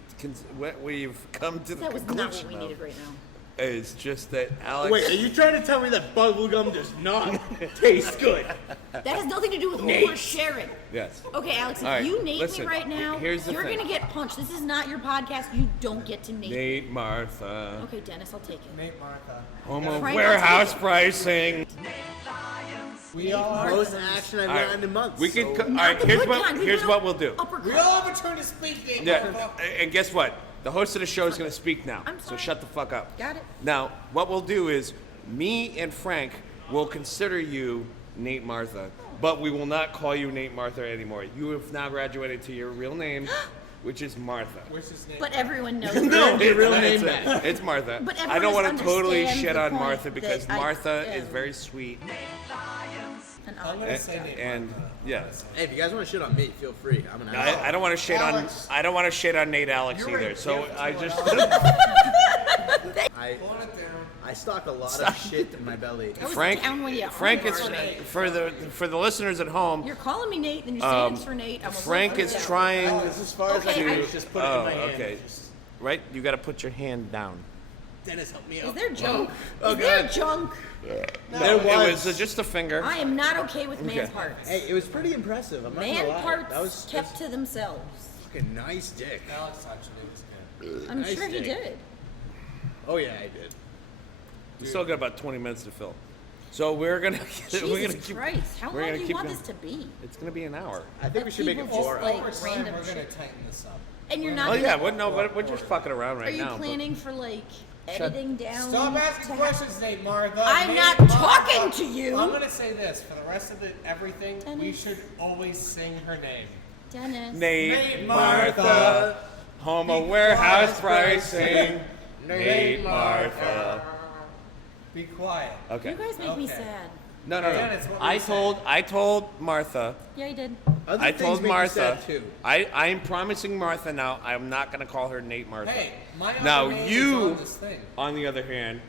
come to the That was not what conclusion we of needed right now. is just that Alex. Wait, are you trying to tell me that bubblegum does not taste good? That has nothing to do with Nate. oversharing. Yes. Okay, Alex, if All right, you nate listen, me right now, here's the you're thing. gonna get punched. This is not your podcast. You don't get to nate. Nate Martha. Okay, Dennis, I'll take it. Nate Martha. Homo Frank, warehouse I'll take it. pricing. We all are. Most action I've All right, gotten in months. we can. so- All right, the here's good what kind. We here's don't what we'll do. uppercut. We all have a turn to speak, Nate Yeah, Martha. and guess what? The host of the show is going to speak now. I'm So sorry. shut the fuck up. Got it. Now, what we'll do is me and Frank will consider you Nate Martha, but we will not call you Nate Martha anymore. You have now graduated to your real name, which is Martha. Which is Nate But everyone knows. No, that. your real it's name back. It's Martha. But I don't everyone want to totally understands shit the on point Martha because that I Martha is am. very sweet. And I'm I'll- gonna say Nate And Martha. yeah, Hey, if you guys want to shit on me, feel free. I'm an asshole. I don't want to shit on Alex. I don't want to shit on Nate Alex You're either. So indifferent I to just I Pulling it down. I stock a lot of shit in my belly. I was Frank down when you Frank is are Nate. for the listeners at home. You're calling me Nate, then you're saying it's for Nate. I'm a Frank little is down. trying. As far as Okay, I I- can just put it Oh, in my hand. okay. Right, you got to put your hand down. Dennis, help me Is out. there junk? Oh, Is there God. junk? There It was just a finger. I am not okay with man's Okay. parts. Hey, it was pretty impressive. I'm not Man gonna lie. parts That was kept to themselves. fucking nice dick. Alex actually was good. I'm Nice sure he dick. did. Oh yeah, I did. We still got about 20 minutes to fill. So we're gonna Jesus we're gonna keep. Christ, how we're long gonna do you keep want going. this to be? It's gonna be an hour. I think we should make it people just, 4 like, hours. Over time, random we're gonna shit. tighten this up. And you're not. Oh gonna, yeah, what? No, but we're just fucking around Are right you now. but- planning for like editing down? Stop asking to ha- questions, Nate Martha. I'm Nate not Martha. talking to you. I'm gonna say this for the rest of everything. We Dennis. should always sing her name. Dennis. Nate, Nate Martha, Martha. Homo Be warehouse quiet, pricing. Nate Martha. Be quiet. Okay. You guys make me Okay. sad. No. Dennis, what were you I told Martha. Yeah, I did. Other I things told make me Martha. sad, too. I'm promising Martha now. I'm not gonna call her Nate Martha. Hey, my other Now name you- is on this thing. On the other hand,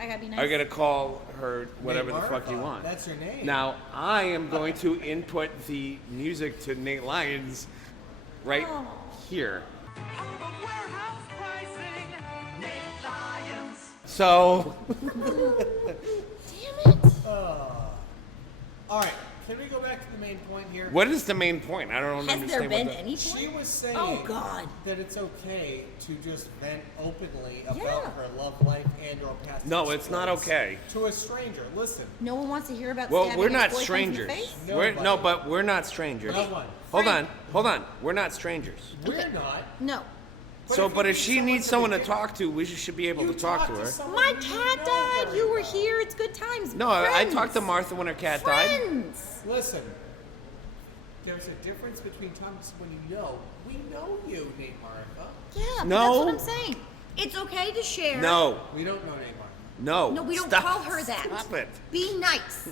I gotta be nice. are gonna call her whatever Nate the fuck you Martha. want. That's your name. Now I am going to input the music to Nate Lyons right Oh. here. So Damn it. All right, can we go back to the main point here? what is the main point? I don't Has understand. there been what the, any She point? was saying Oh, God. that it's okay to just vent openly about Yeah. her love life and or past No, it's not exploits okay. to a stranger. Listen, No one wants to hear about Well, stabbing we're not ex-boyfriends in the strangers. face? We're, no, Nobody. but we're not strangers. no one. Hold on. We're not strangers. We're not. No. So, if but you if need she needs someone to begin- talk to, we should be able You to talk to her. someone My who cat know died. very You were well. here. It's good times. No, I Friends. talked to Martha when her cat died. Friends. Listen, there's a difference between talking to someone you know. We know you, Nate Martha. Yeah, but No. that's what I'm saying. It's okay to share. No, We don't know Nate Martha. no. No, we don't Stop. call her that. Stop it. Be nice.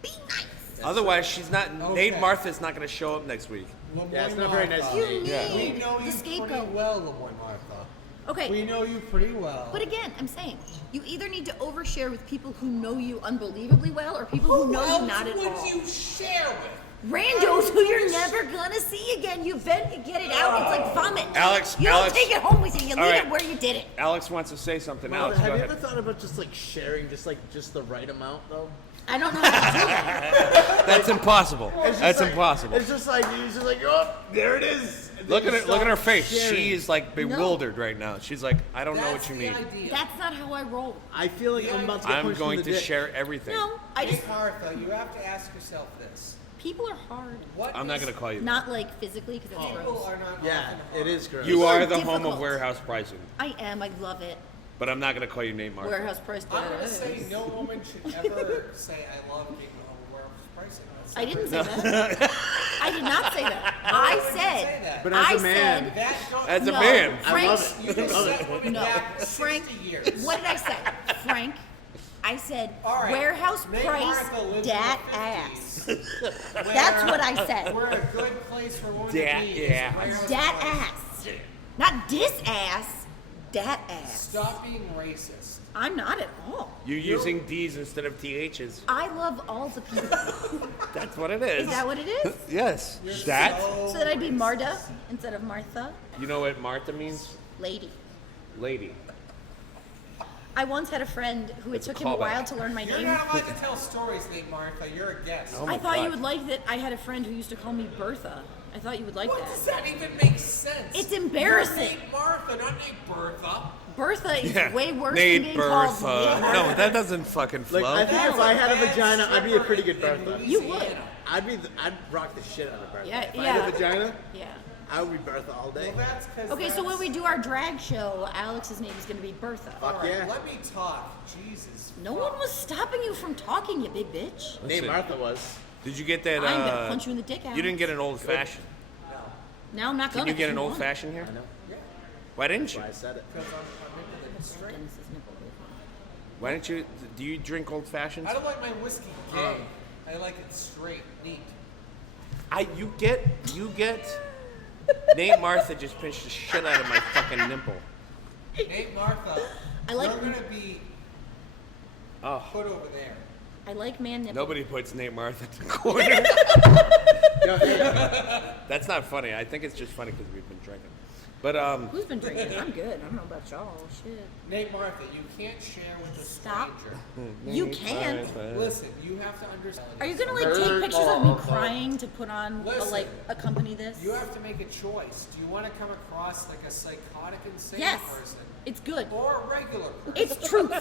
Be nice. Otherwise, she's not. Nate Okay. Martha's not going to show up next week. Lemoyne Yeah, it's not very nice Martha. to You me. need We know the you pretty scapegoat. well, Lemoyne Martha. Okay. We know you pretty well. But again, I'm saying you either need to overshare with people who know you unbelievably well, or people who know you not at all. Who else would you share with? Randos who you're never gonna see again. You vent, you get it out. It's like vomit. Alex, you Alex. don't take it home with you. You All leave right. it where you did it. Alex wants to say something. Well, Alex, go have you ahead. ever thought about just like sharing just the right amount though? I don't know how to do that. That's impossible. It's just That's like- impossible. It's just like you're just like, oh, there it is. And Look then at you her. Look at her stop face. sharing. She is like bewildered right now. She's like, I don't know what you mean. Idea. That's not how I roll. I feel like I'm about to get I'm punched going in the to dick. share everything. No, I just Hey, Martha, you have to ask yourself this. people are hard. What I'm not is- going to call you. Not like physically, because that's People gross. are not Yeah, often it hard. is gross. You People are are the home of difficult. warehouse pricing, I am. I love it. but I'm not going to call you Nate Martin. Warehouse price. I'm going to Yes. say no woman should ever say I love being a home warehouse pricing. That's I not didn't very- say that. I did not say that. Why I would you say said. that? But as I a man, said. That don't- As a no, man. I Frank, love You it. just Love set it. women No, back 60 Frank. years. What did I say, Frank? I said All right. warehouse Nate price Martha lives in dat the ass. 50s, That's where- what I said. Where a good place for a woman Dat to be is ass. warehouse Dat price. ass. Not dis ass. Dat ass. Stop being racist. I'm not at all. You're using D's instead of TH's. I love all the people. That's what it is. Is that what it is? Yes. That? So that I'd be Marta instead of Martha? You know what Martha means? Lady. Lady. I once had a friend who it That's a took him a callback. while to learn my You're name. not allowed to tell stories, Nate Martha. You're a guest. Oh my I thought you God. would like that. I had a friend who used to call me Bertha. I thought you would like What that. does that even make sense? It's embarrassing. You're Nate Martha, not Nate Bertha. Bertha is Yeah. way worse Nate than being called Nate Bertha. Martha. No, that doesn't fucking flow. Like, I think if I had a vagina, I'd be a pretty good Bertha. You would. I'd rock the shit out of Bertha. Yeah, If I yeah. had a vagina, Yeah. I would be Bertha all day. Well, that's because. Okay, so when we do our drag show, Alex's name is going to be Bertha. Fuck yeah. Let me talk. Jesus. No one was stopping you from talking, you big bitch. Nate Listen. Martha was. Did you get that? I'm gonna punch you in the dick, Alex. You didn't get an old fashioned. Now I'm not Can gonna. you get an if old want. fashioned here? I know. Why didn't you? Why I said it. Because I'm into the straight. Dennis's nipple. Why didn't you? Do you drink old fashions? I don't like my whiskey gay. I like it straight, neat. You get. Nate Martha just pinched the shit out of my fucking nipple. Nate Martha, I like- you're gonna be Oh, put over there. I like man nipple. nobody puts Nate Martha in the corner. Yo, hey, That's not funny. I think it's just funny because we've been drinking. But Who's been drinking? I'm good. I don't know about y'all. Shit. Nate Martha, you can't share with a Stop. stranger. You can. Listen, you have to understand. Are you gonna like take pictures of me crying to put on Listen. like accompany this? You have to make a choice. Do you want to come across like a psychotic, insane Yes. person, It's good. or a regular person? It's truth. A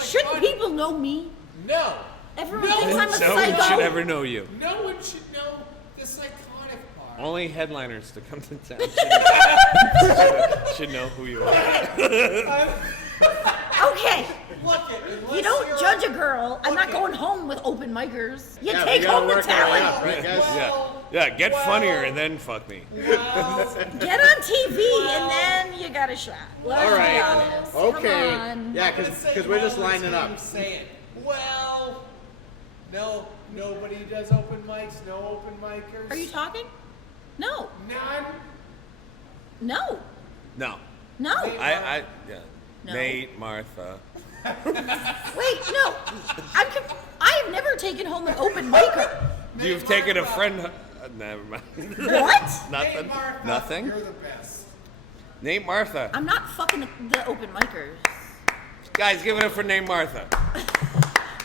Shouldn't psychotic- people know me? No. Everyone No thinks one I'm a no one psycho. should ever know you. No one should know the psychotic part. Only headliners to come to town should know who you are. Okay. Look at unless You don't you're- judge a girl. I'm not Okay. going home with open micers. You yeah, take we gotta home the work our way talent. up, right, guys? Yeah, get well- funnier and then fuck me. Well, Get on TV and then you got a shot. Let's All right. be honest. Okay. Come on. Yeah, I'm gonna say because we're just no one's lining gonna up. Say it. Well, no, nobody does open mics. No open micers. Are you talking? No. None. No. No. No. Yeah. No. Nate, Martha. Wait, no. I have never taken home an open micer. You've taken a friend. Never mind. What? Nothing. Nate Martha, Nothing. You're the best. Nate Martha. I'm not fucking the open micers. Guys, give it up for Nate Martha.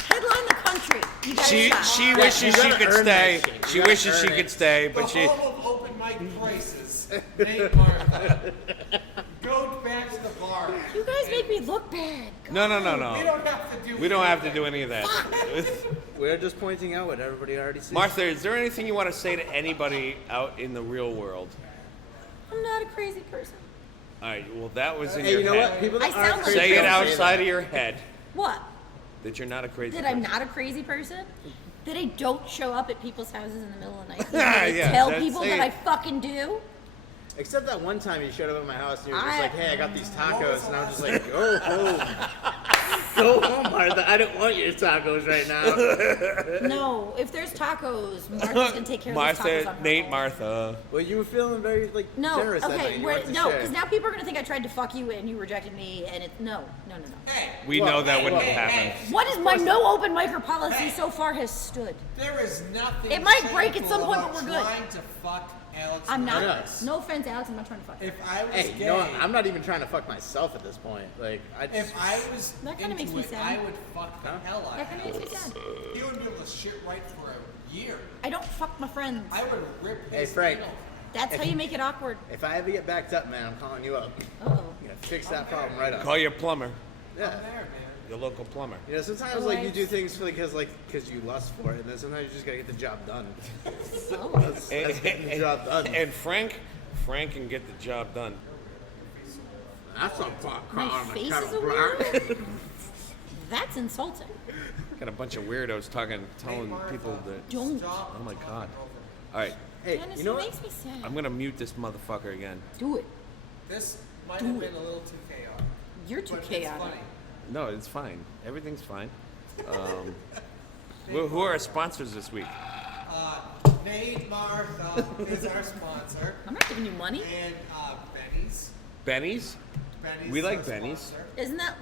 Headline the country. You got a shot. She you wishes she gotta could earn stay. that shit. You She gotta wishes she earn could it. stay, The but she. home of open mic prices. Nate Martha. Go back to the bar. You guys make me look bad. No. We don't have to do. We don't have to do any of that. We're just pointing out what everybody already sees. Martha, is there anything you want to say to anybody out in the real world? I'm not a crazy person. All right. Well, that was in Hey, your you know head. what? People I that sound aren't like crazy Say it don't outside that. of your head What? that you're not a crazy. That person. I'm not a crazy person? That I don't show up at people's houses in the middle of the night? Yeah, That I yeah, tell that's people it. that I fucking do? Except that one time you showed up at my house and you were just I- like, hey, I got these tacos. And I was just like, oh. Go home, Martha. I don't want your tacos right now. No, if there's tacos, Martha's gonna take care of those tacos Martha, on her Nate, own. Martha. Well, you were feeling very No, generous that night. okay, You wanted to no, share. because now people are gonna think I tried to fuck you and you rejected me, and it's no. Hey, We know that wouldn't happen. What is my no open micro policy so far has stood? there is nothing. It might break at shameful some point, about but we're good. Trying to fuck Alex. I'm not. Medeiros. No offense, Alex. I'm not trying to fuck you. If I was Hey, gay, you know what? I'm not even trying to fuck myself at this point. Like, if I was That kinda into makes me it, sad. I would fuck the hell out That of kind of makes me Alex. sad. He wouldn't be able to shit right for a year. I don't fuck my friends. I would rip Hey, his Frank. anal. That's how you make it awkward. if I ever get backed up, man, I'm calling you up. Uh-oh. I'm gonna fix that problem right up. Call your plumber, Yeah. I'm there, man. your local plumber. You know, sometimes like you do things for because you lust for it, and then sometimes you just gotta get the job done. Oh. That's getting the job done. And Frank can get the job done. That's a fuck. My face is a weirdo? That's insulting. Got a bunch of weirdos telling people that. Don't. Stop Oh my talking god. over. All right, Hey, Dennis, you know it what? makes me sad. I'm gonna mute this motherfucker again. Do it. This might have been a little too chaotic. You're too But it's chaotic. funny. No, it's fine. Everything's fine. Who are our sponsors this week? Nate Martha is our sponsor, I'm not giving you money. and Benny's. Benny's. Benny's We is like our Benny's. sponsor. Isn't that?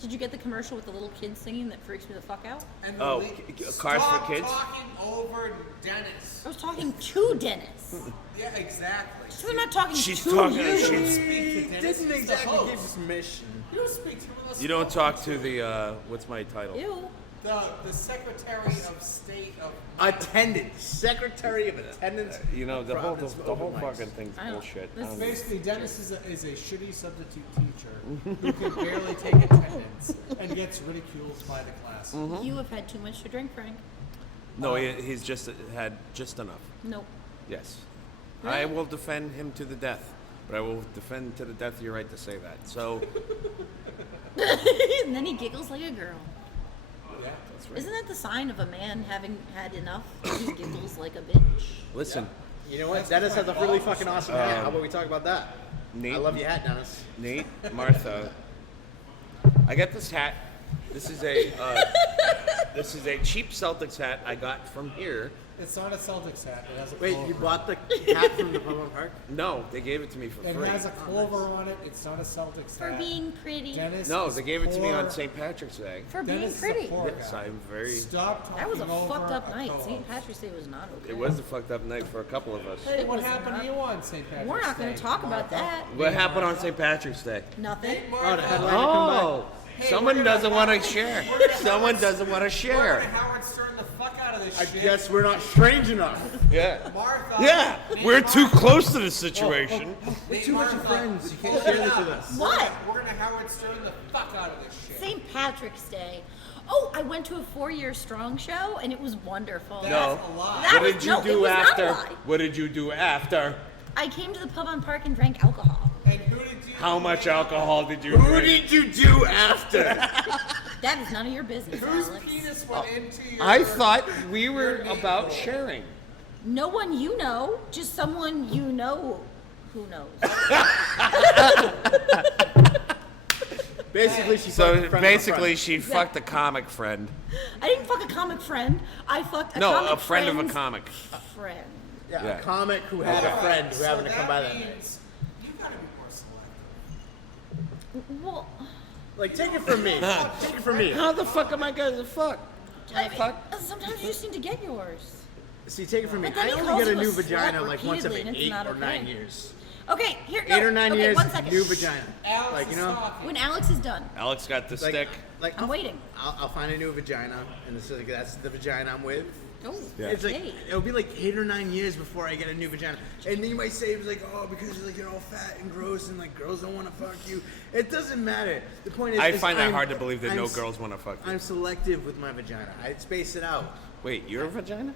Did you get the commercial with the little kids singing that freaks me the fuck out? And Oh, le- Cars for Stop Kids? talking over Dennis. I was talking to Dennis. Yeah, exactly. So I'm not talking She's to talking- you. she's- Speak to Dennis. Didn't He's the exactly give host. permission. You don't speak to him unless You don't talk to the what's my title? Ew. the Secretary of State of. Attendance, Secretary of Attendance. You know the whole Providence the whole Open Mics. fucking thing's I don't- bullshit. this I don't- Basically, Dennis is a shitty substitute teacher who can barely take attendance and gets ridiculed by the class. You have had too much to drink, Frank. No, he's just had just enough. Nope. Yes, I will defend him to the death, but I will defend to the death your right to say that. So And then he giggles like a girl. Yeah. Isn't that the sign of a man having had enough? He giggles like a bitch. listen, You know what? Dennis has a really fucking awesome hat. How about we talk about that? Nate. I love your hat, Dennis. Nate, Martha. I got this hat. This is a cheap Celtics hat I got from here. It's not a Celtics hat. It has a Wait, clover. you bought the hat from the Pullman Park? No, they gave it to me for It free. has a clover on it. It's not a Celtics For hat. being pretty. Dennis No, is they gave it to me on poor. St. Patrick's Day. For being Dennis is a pretty. poor Yes, guy. I'm very. Stop talking That was a over fucked up night. co-host. St. Patrick's Day was not okay. It was a fucked up night for a couple of us. Hey, what was happened not. to you on St. Patrick's We're not going Day, to talk about Martha? that. What happened on St. Patrick's Day? Nothing. Nate Oh, the Martha. headliner come Oh, Hey, someone we're gonna doesn't want to Howard- share. we're gonna Someone Howard- doesn't want to We're share. gonna Howard Stern the fuck out of this I shit. guess we're not strange enough. Yeah. Martha. Yeah, Nate we're too Martha. close to the situation. Nate too much Martha, friends. You can't hold share it this up. with us. What? We're gonna Howard Stern the fuck out of this shit. St. Patrick's Day. Oh, I went to a 4-year strong show and it was wonderful. That's No. a lie. That What was- did you no, it do was not a after? lie. What did you do after? I came to the pub on Park and drank alcohol. And who did you? How much alcohol did you Who drink? did you do after? That is none of your business, Whose Alex. penis went into your? I thought we were your about navel? sharing. No one you know, just someone you know who knows. Basically, she fucked So a friend of a basically, friend. she fucked a comic friend. I didn't fuck a comic friend. I fucked a No, comic a friend of a friend's comic. friend. Yeah, Yeah. a comic who had a friend who happened to come by that night. means you gotta be more selective. Well, Like, take it from me. Take it from me. How the fuck am I gonna fuck? I mean, sometimes you just need to get yours. See, take it from me. But then I he only calls get a you a new slut vagina like once every repeatedly, and it's 8 not or okay. 9 years. Okay, here. 8 or no, 9 okay, years, 1 second. new vagina. Alex Like, you is know? talking. When Alex is done, Alex got the Like, stick. like I'm waiting. I'll find a new vagina, and this is like, that's the vagina I'm with. Oh, It's like okay. it'll be like 8 or 9 years before I get a new vagina, and then you might say it was like, oh, because like you're all fat and gross, and like girls don't want to fuck you. It doesn't matter. The point is, I is find that I'm- hard to believe that I'm no s- girls want to fuck you. I'm selective with my vagina. I space it out. Wait, you're a vagina?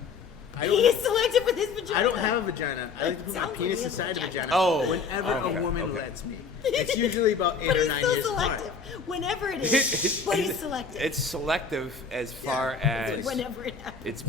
I He is don't. selective with his vagina. I don't have a vagina. I like to put my Sounds like penis he has a inside a vagina. vagina. Oh, Whenever okay, a woman okay. lets me. It's usually about 8 But or he's 9 still years selective. apart. Whenever it is, but he's selective. It's selective as far as Whenever it happens.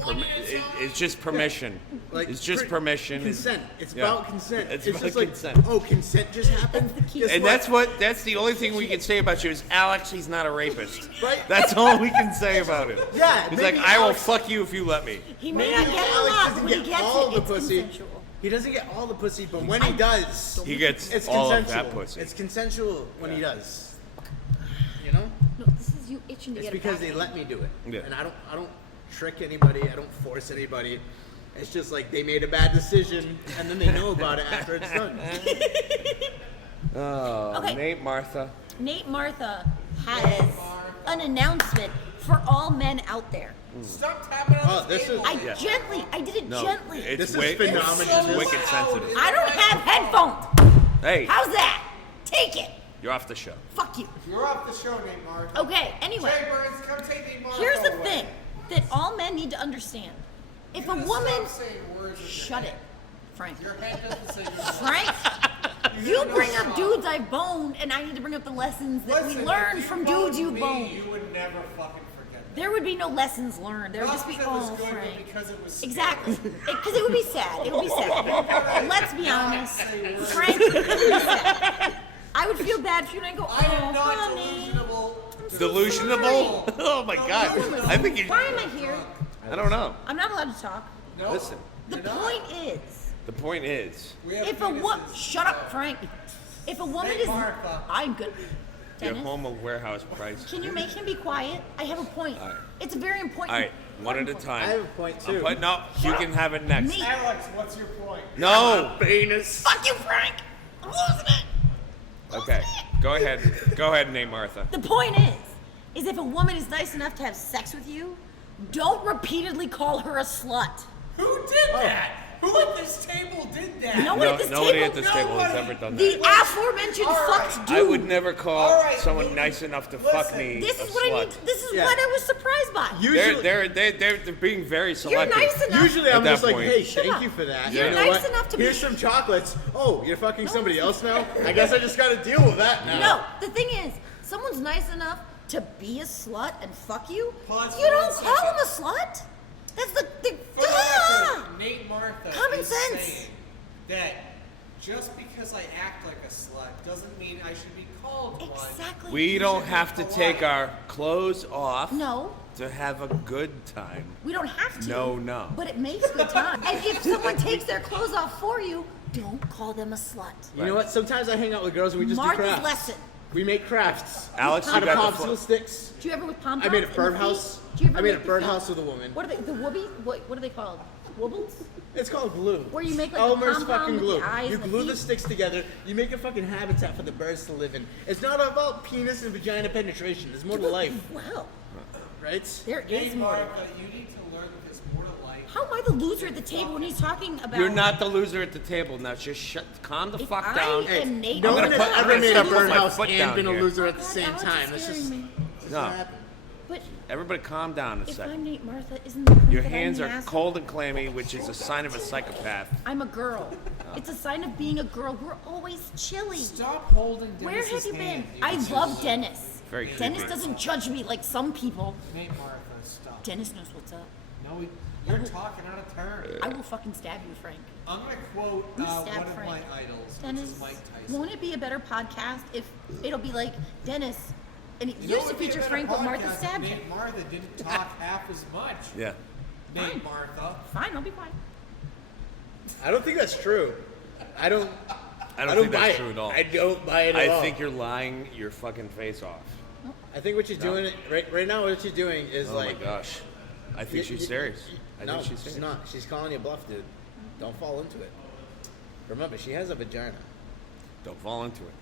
it's just permission. Like, It's just pre- permission. Consent. It's Yeah. about consent. It's It's about just like, consent. oh, consent just happened. That's the key. Guess And what? that's the only thing we can say about you is Alex, he's not a rapist. Right. That's all we can say about it. Yeah, He's like, maybe I will Alex- fuck you if you let me. He may Maybe not get it a Alex lot, doesn't but when he get gets all it, the it's pussy. consensual. He doesn't get all the pussy, but when he does, He gets it's all of consensual. that pussy. It's consensual when he does. You know? No, this is you itching to It's get because it they back. let me do it. Yeah. And I don't trick anybody. I don't force anybody. It's just like they made a bad decision, and then they know about it after it's done. Oh, Okay. Nate Martha. Nate Martha has an announcement for all men out there. Stop tapping on Oh, the this table. is- I did it No, gently. it's This is wick- phenomenal. It's This- wicked sensitive. I don't have headphones. Hey, How's that? Take it. you're off the show. Fuck you. You're off the show, Nate Mark. Okay, anyway. Jay Burns, come take Nate Mark Here's the away. thing that all men need to understand. If a You woman... stop saying words with your Shut it, head. Frank. Your head doesn't say your Frank, you know bring up stop. dudes I've boned, and I need to bring up the lessons that Listen, we learned if you from dudes you me, boned. You would never fucking forget that. There would be no lessons learned. There would Not just be, because it was oh, good, but Frank. because it was scary. Exactly. Because it would be sad. It would be sad. Let's be honest. Frank, it would be sad. I would feel bad for you, and I'd go, I am oh, not honey. delusional. Delusionable? Oh my God! I think you. Why am I here? I don't know. I'm not allowed to talk. No. Listen, The point is, the point is, We have if a woman... penises. Shut up, Frank. If a woman Hey, is... Martha. I'm good. you're Dennis, home of warehouse price. can you make him be quiet? I have a point. All right. It's a very important... All right, one at a point. time. I have a point too. No, you can have it next. Me. Alex, what's your point? No, penis. Fuck you, Frank. I'm losing it. Okay, go ahead, Nate Martha. The point is if a woman is nice enough to have sex with you, don't repeatedly call her a slut. Who did that? Who at this table did that? No one No, at this nobody table... at this table has nobody. ever done The that. aforementioned All right. fucked dude. I would never call All right, someone listen. nice enough to fuck Listen. me This a is what I slut. need. This is Yeah. what I was surprised by. Usually, They're being very You're selective. nice enough. usually At I'm that just like, point. hey, Shut thank up. you for that. You're You know nice what? enough to Here's be- some chocolates. Oh, you're fucking somebody else now? I guess I just gotta deal with that now. No, the thing is, someone's nice enough to be a slut and fuck you. Pause You for don't 1 call second. him a slut. That's the For the duh! record, Nate Martha Common is sense. saying that just because I act like a slut doesn't mean I should be called one. Exactly. We don't have to take our clothes off No, to have a good time. we don't have to. No. But it makes good time. And if someone takes their clothes off for you, don't call them a slut. You know what? Sometimes I hang out with girls and we just do Martha's crafts. lesson. We make crafts. Alex, out you of got the popsicle sticks. Do you ever with pom I made a poms in the birdhouse. feet? Do you ever I made a make the birdhouse feet? with a woman. What are they? The whoopee? What are they called? Wobbles? It's called glue. Where you make, like, Elmer's the pom-pom fucking with glue. the eyes You and the glue the feet? sticks together. You make a fucking habitat for the birds to live in. It's not about penis and vagina penetration. There's more to life, Wow. right? There is Nate more. Martha, you need to learn that there's more to life. How am I the loser at the table when he's talking about? You're not the loser at the table. Now just calm the If fuck I down. am Nate No I'm one gonna has put- I'm ever gonna made a put my birdhouse foot and down been a here. loser at the God, same Alex is time. That's scaring just me. No, happen. But everybody calm down a if second. I'm Nate Martha, isn't the point Your that hands I'm are an asshole? cold and clammy, which is a sign of a psychopath. I'm a girl. It's a sign of being a girl. We're always chilly. Stop holding Dennis's Where have you been? hand, I piece of love shit. Dennis. Very Dennis creepy. doesn't judge me like some people. Nate Martha, stop. Dennis knows what's up. No, you're talking out of turn. I will fucking stab you, Frank. I'm gonna quote You one stab of Frank. my idols, Dennis, which is Mike Tyson. won't it be a better podcast if it'll be like Dennis, and it You know used to what would be a feature better Frank, but Martha podcast if stabbed him. Nate Martha didn't talk half as much. Yeah. Nate Martha. Fine, I'll be quiet. I don't think that's true. I don't I don't think buy that's it. true at all. I don't buy it at all. I think you're lying your fucking face off. I think what she's doing right now. What she's doing is Oh like. my gosh. I think she's serious. I No, think she's she's serious. not. She's calling you bluff, dude. Don't fall into it. Remember, she has a vagina. Don't fall into it.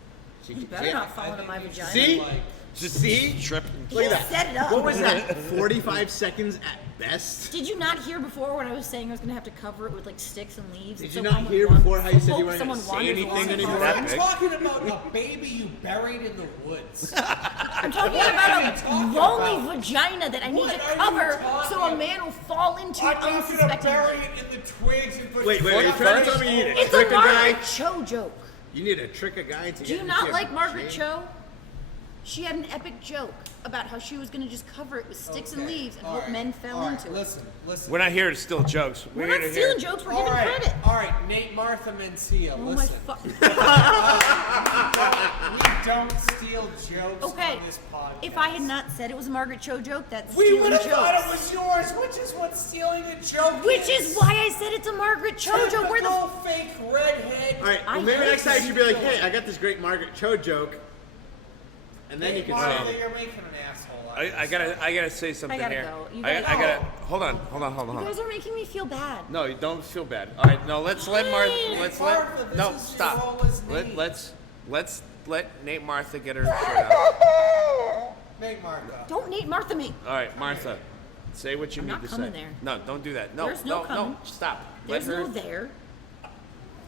You better not fall into my vagina. See? Like, See? Trip. Look at He that. set it up. What was that? 45 seconds at best? Did you not hear before when I was saying I was gonna have to cover it with like sticks and leaves? Did and you so not someone hear wanders- before how you said you hope weren't someone gonna say wanders anything along the anymore? car? I'm talking about a baby you buried in the woods. I'm talking about a lonely vagina that I need to cover so a man will fall into it I'm not gonna unsuspectingly. bury it in the twigs and put Wait, you're trying to tell me you need a It's trick a a guy? Margaret Cho joke. You need to trick a guy to Do get you into not your like Margaret vagina? Cho? She had an epic joke about how she was gonna just cover it with sticks and Okay. leaves and All hope right. men fell All right. into it. Listen. We're not here to steal jokes. We're here not to stealing hear. jokes, we're All giving right, credit. all right, Nate, Martha, Mencia, Oh my listen. fuck. We don't steal jokes Okay, on this podcast. if I had not said it was a Margaret Cho joke, that's we stealing would have thought it jokes. was yours, which is what stealing a joke Which is why I said it's a Margaret Cho joke. Where the Typical fake redhead. All right, I well, maybe hate next time you this should be like, hey, I got this great Margaret Cho joke. And then you can Martha, say, you're making an asshole out of I gotta say something gotta here. go. You I gotta gotta. go. Hold on. You guys are making me feel bad. No, you don't feel bad. All right, no, let's let Martha. Let's Martha, let. this No, is your stop. role as Nate. Let's let Nate Martha get her shit out. Nate Martha. Don't Nate Martha me. All right, Martha, say what you I'm need not to say. coming there. No, don't do that. No, There's no no, coming. stop. There's let her. no there.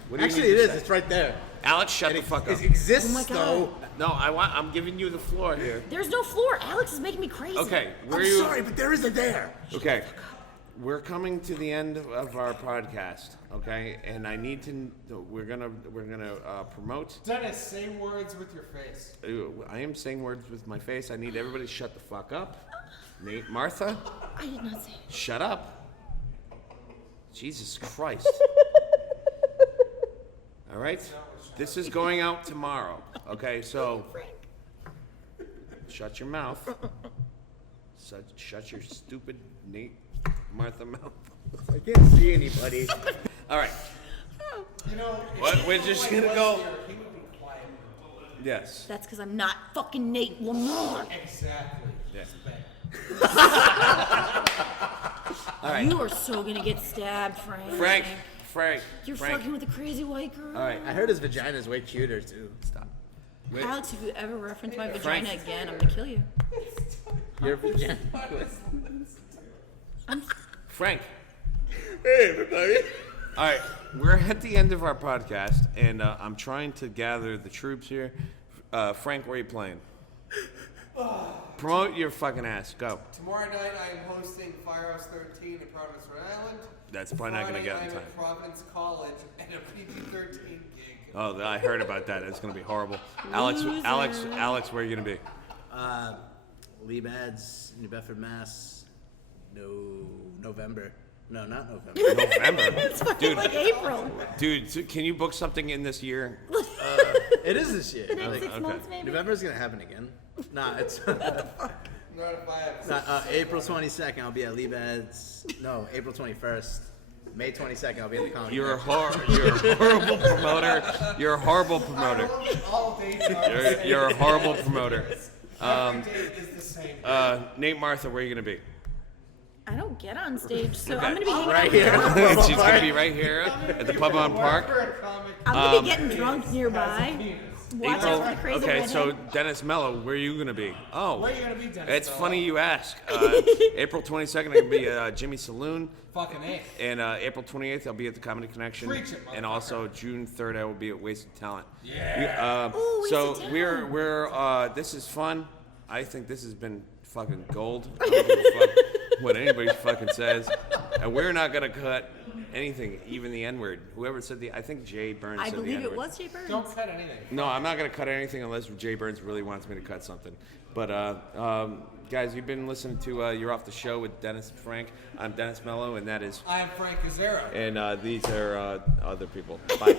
What do you actually, need it to is. say? It's right there. Alex, shut the fuck up. It exists, Oh my God. though. No, I'm giving you the floor here. There's no floor. Alex is making me crazy. Okay, where I'm you? sorry, but there is a there. Okay, we're coming to the end of our podcast. Okay, and I need to. We're gonna promote. Dennis, say words with your face. I am saying words with my face. I need everybody to shut the fuck up. Nate, Martha, I did not say it. shut up. Jesus Christ. All right, this is going out tomorrow. Okay, so shut your mouth. Shut your stupid Nate Martha mouth. I can't see anybody. All right. You know, if What? Nate We're just Lloyd gonna was go. here, he would be quiet. Yes. That's because I'm not fucking Nate Lamar. Exactly. Yeah. Bang. All right. You are so gonna get stabbed, Frank. Frank. You're Frank. fucking with a crazy white girl. All right. I heard his vagina's way cuter, too. Stop. Wait. Alex, if you ever reference my Frank. vagina again, I'm gonna kill you. Your vagina. Frank. Hey, everybody. All right. We're at the end of our podcast, and I'm trying to gather the troops here. Frank, where are you playing? Promote your fucking ass. Go. Tomorrow night I am hosting Firehouse 13 in Providence, Rhode Island. That's probably not going to get in Friday time. I'm at Providence College at a PG-13 gig. Oh, I heard about that. It's going to be horrible. Alex, where are you going to be? Leabads, New Bedford, Mass. November. No, not November. November. It's fucking Dude. like April. Dude, so can you book something in this year? It is this year. The next Like, 6 okay. months, maybe. November's gonna happen again. Nah, it's Not if I have April 22nd. I'll be at Leabads. No, April 21st. May 22nd. I'll be at the comedy. You're a Connection. horrible promoter. You're a horrible promoter. all dates are the same. You're a horrible promoter. Every date is the same. Nate, Martha, where are you going to be? I don't get on stage, so Okay. I'm gonna be hanging Right out here. with She's going to be right here at the pub on Park. For a comic, I'm gonna be getting drunk nearby. Watch out for the crazy Okay, redhead. so Dennis Mello, where are you going to be? Oh, where you gonna be, Dennis? it's Mello? funny you ask. April 22nd, I'm going to be at Jimmy Saloon. Fucking A. And April 28th, I'll be at the Comedy Connection. Preach it, and also June 3rd, I will be at Wasted Talent. Yeah. Ooh, So Wasted we're this is fun. I think this has been fucking gold. I don't give a fuck what anybody fucking says. And we're not gonna cut anything, even the N-word. Whoever said I think Jay Burns I said the believe N-word. it was Jay Burns. Don't cut anything. No, I'm not gonna cut anything unless Jay Burns really wants me to cut something. But guys, you've been listening to You're Off the Show with Dennis and Frank. I'm Dennis Mello, and that is, I am Frank Cazzera. and these are other people. Bye.